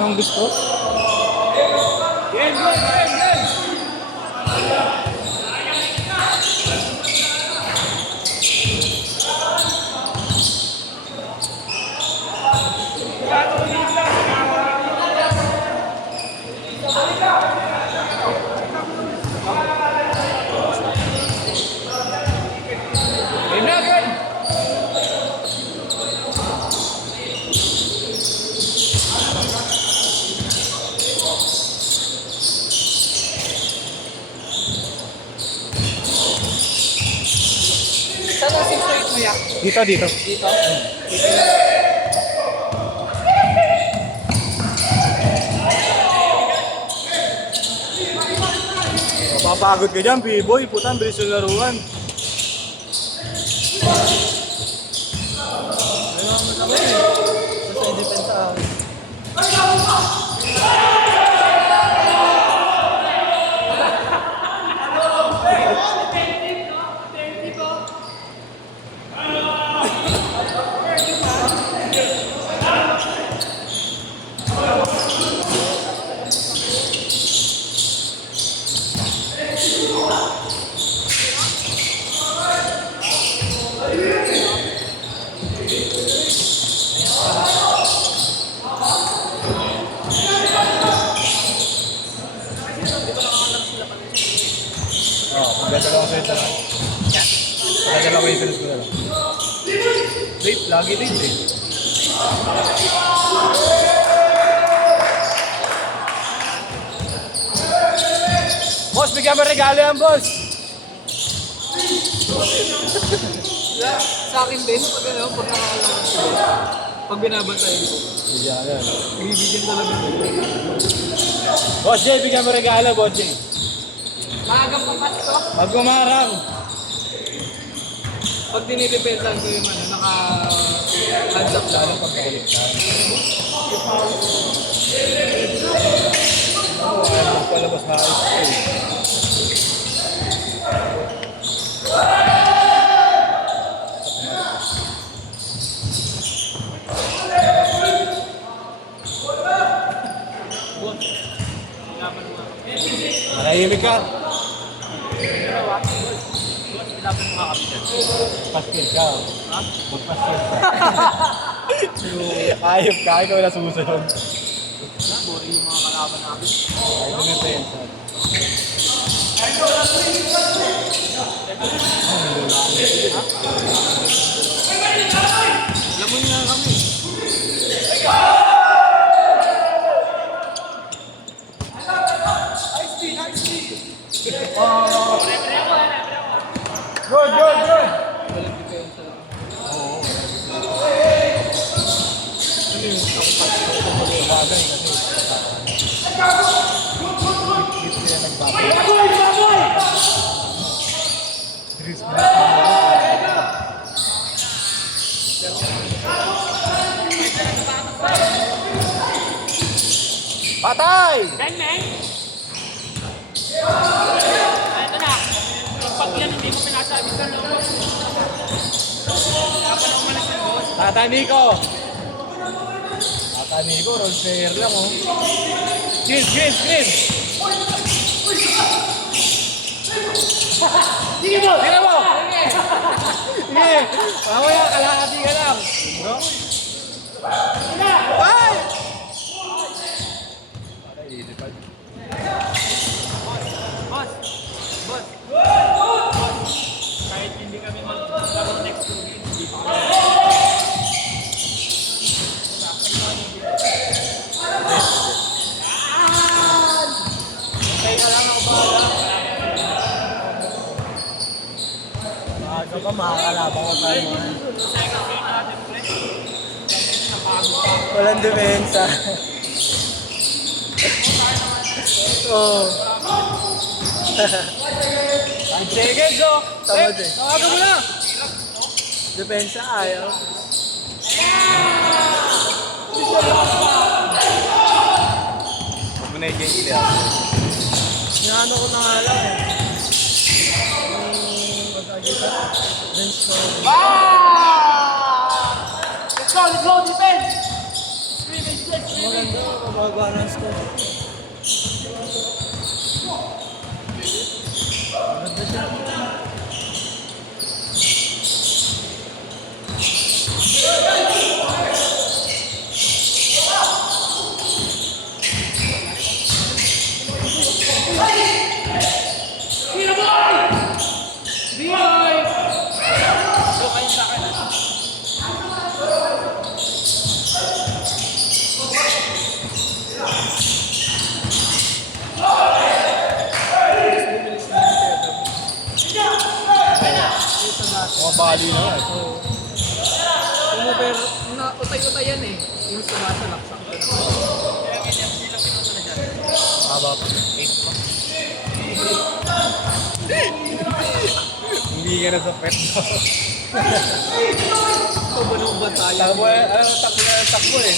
anong gusto. Yes, yes, yes, yes. Saan ang 6 to 8 mo yak? Dito, dito. Dito? Mapapagod ka dyan, B-boy. Putang, bilis yung laruan. Ano mo kami? Basta i-depend sa akin. Pagdadalawa ko ito lang. Pagdadalawa ko yung sunod ko na lang. Late, lagi late eh. Boss, bigyan mo regalo yan, boss! Sa akin din, pag ano, pag nakakalaman ko. Pag binabantayan ko. Bigyan ka yan. Bibigyan talaga. Boss Jay, bigyan mo regalo, boss Jay. Maagang papasko. Pag umarang. Pag dinidepensan ko yung ano, naka-hands up lang. Pag kakulit ka. Oo, ayaw mo palabas na ayos ko eh. Manahimik ka. Pastil ka. Magpastil ka. Ayop ka, ikaw na susunod. Boring yung mga kalaban namin. Ay, dumipensa. Alam mo nga kami. Good, good, good. Walang depensa lang. Bagay kasi. Hit sila nagbabay. 3 minutes na. Patay! Ben, men. Ito na. Pag yan, hindi mo pinasabi sa loob. Kapag umalis ng boss. Tata Nico! Tata Nico, roll player lang oh. Screen, screen, screen! Sige mo! Sige mo! Sige! Mamaya, kalahati ka lang. Bro? Ay! Patay, ilipad. Boss! Boss! Kahit hindi kami mag-laro next 2 games, hindi pa kami. Kaya ka lang ako bahala. Maaga ka, makakalabang ka tayo mga. Second game natin, pre. Napagod pa. Walang depensa. Oo. 5 seconds oh! Tamad eh. Tawagan mo na! Depensa ayaw. Huwag mo na i-game clear. Inaano ko na nga lang eh. Pagkagita. Bench ko. Let's go, defense! Scrimmage, let's Maganda, mababa ng score. Maganda siya. So, kayo sa akin. Bilis na yung Pedro. Ito natin. Mga bali na nga. Pero utay-utay yan eh. Yung sumasalaksak ka naman. Kaya ganyan, ilang minuto na dyan. Haba pa. 8 pa. Hindi ka na sa pet. Ito ba nung batayan? Takbo eh. Ano, takbo eh.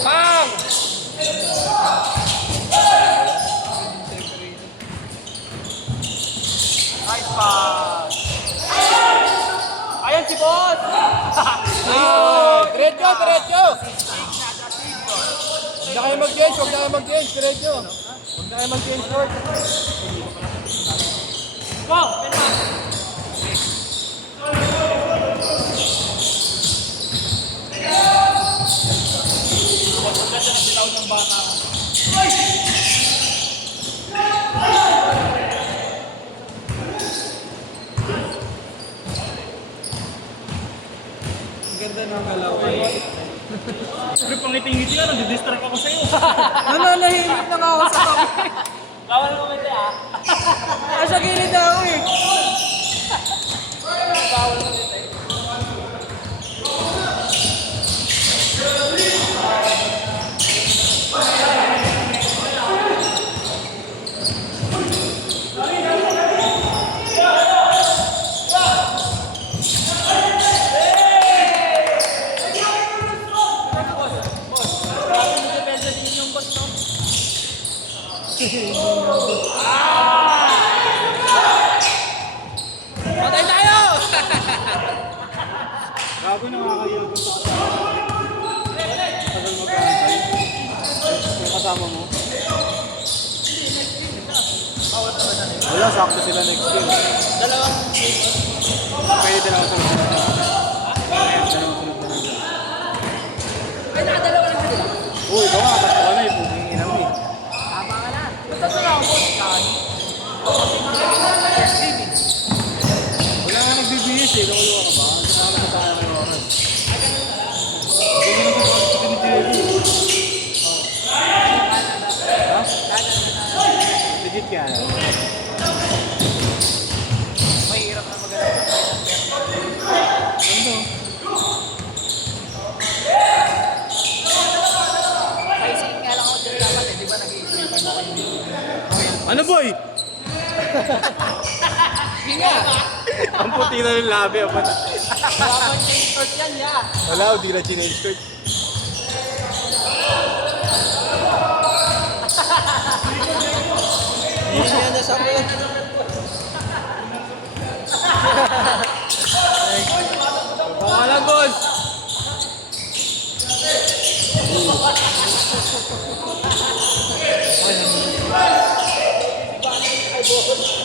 Bang! Nice pass! Ayan si boss! Diretso, diretso! Huwag na kayo mag-change, huwag na kayo mag-change, diretso. Huwag na kayo mag-change, Lord. Go! Ganda na sila ng bata ko. Ang ganda ng galaw. Siyempre, pangiti-ngiti ka, nadidistract ako sa'yo. Nananahimik na nga ako sa kami. Bawal mo ba ah? Nasa gilid na ako eh. Bawal mo ba Patay tayo! Gago na nakakayaw ko sa tagal mag-aantay. Yung kasama mo. Wala, sakto sila next game. Dalawang Pwede dalawang sunod na lang. Dalawang sunod na lang. Ay, nakadalawa lang sila. Uy, ikaw nga, tatlo ka na eh. Puging inang eh. Tama ka na. Basta ito lang ako, kan. Wala nga nagbibihis eh. Nakuluwa ka ba? Hindi na ako tayo kayo oras. Hindi na ako sa pinitili. Ha? Legit ka. Mahirap na magalaw. Ano? Paisingin nga lang ako dito dapat eh. Di ba nag-iisipan na kayo? Ano boy? Hinga! Ang puti na ng labi. Wapan niya yung short yan, ya. Wala, hindi na chinage skirt. Hindi niya sa akin. Baka lang, boss.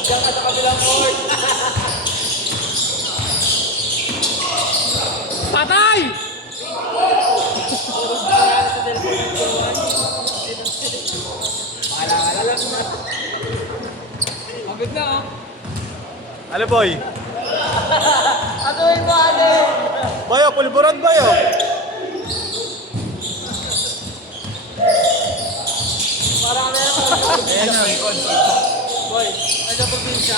Diyan ka sa kabilang court. Patay! Agad na ah. Ano boy? Atuin mo ate. Bayo, pulburan bayo. Marami na Ayan na. Boy, ay sa probinsya,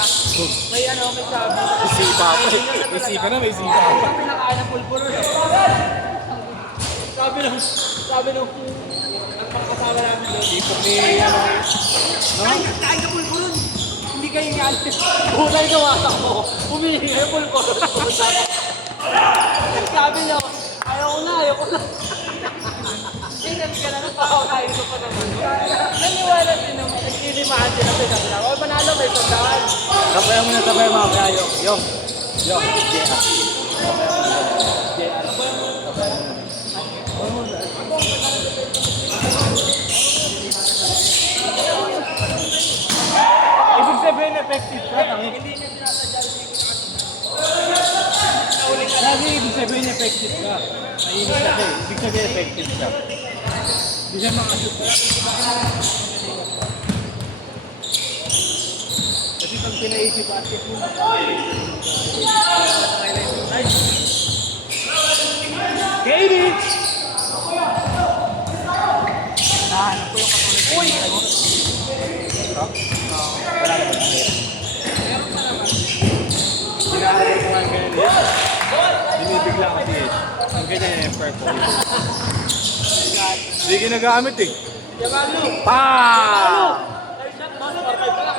may ano, may sabi. May sipa pa eh. May sipa na, may sipa pa. Ang pinakain ng pulpuro. Sabi nung ang mga kasama namin doon. Ipok ni ano. Kain ka pulpuro. Hindi Una yung gawa ko. Humihingi full court. Sabi niya, ayaw ko na. Tingnan ka lang, pakakain ko pa naman. Naniwala din naman, nagkilimaan din ako. Sabi na, manalo may sandaan. Sabayan mo na sabay mga kaya, yung. Ibig sabihin effective ka, Hindi niya sinasadya yung Kasi ibig sabihin effective ka. Nainis kasi, ibig sabihin effective ka. Hindi siya makashoot ka. Kasi pag pinaisip basket mo, Katie! nahanap ko yung katulad. Uy! Wala na ba? Sinaari ko nga ganyan eh. Binibigla kasi eh. Ang ganyan yung purple. Hindi ginagamit eh. Yamalo! Pa! Ay, shot, mas parkay pa lang.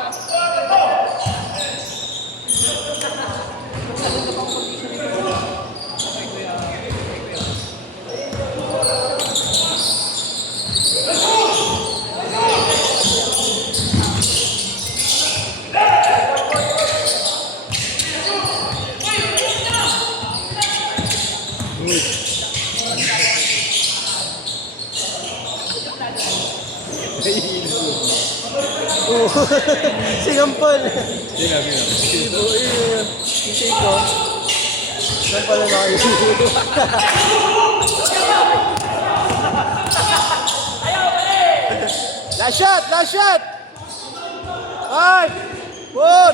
Singampol. Sinabi na. Isip ko. Saan pala nakayusulo? Last shot! Last shot! 5, 4,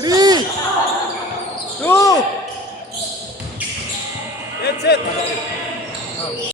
3, 2, That's it!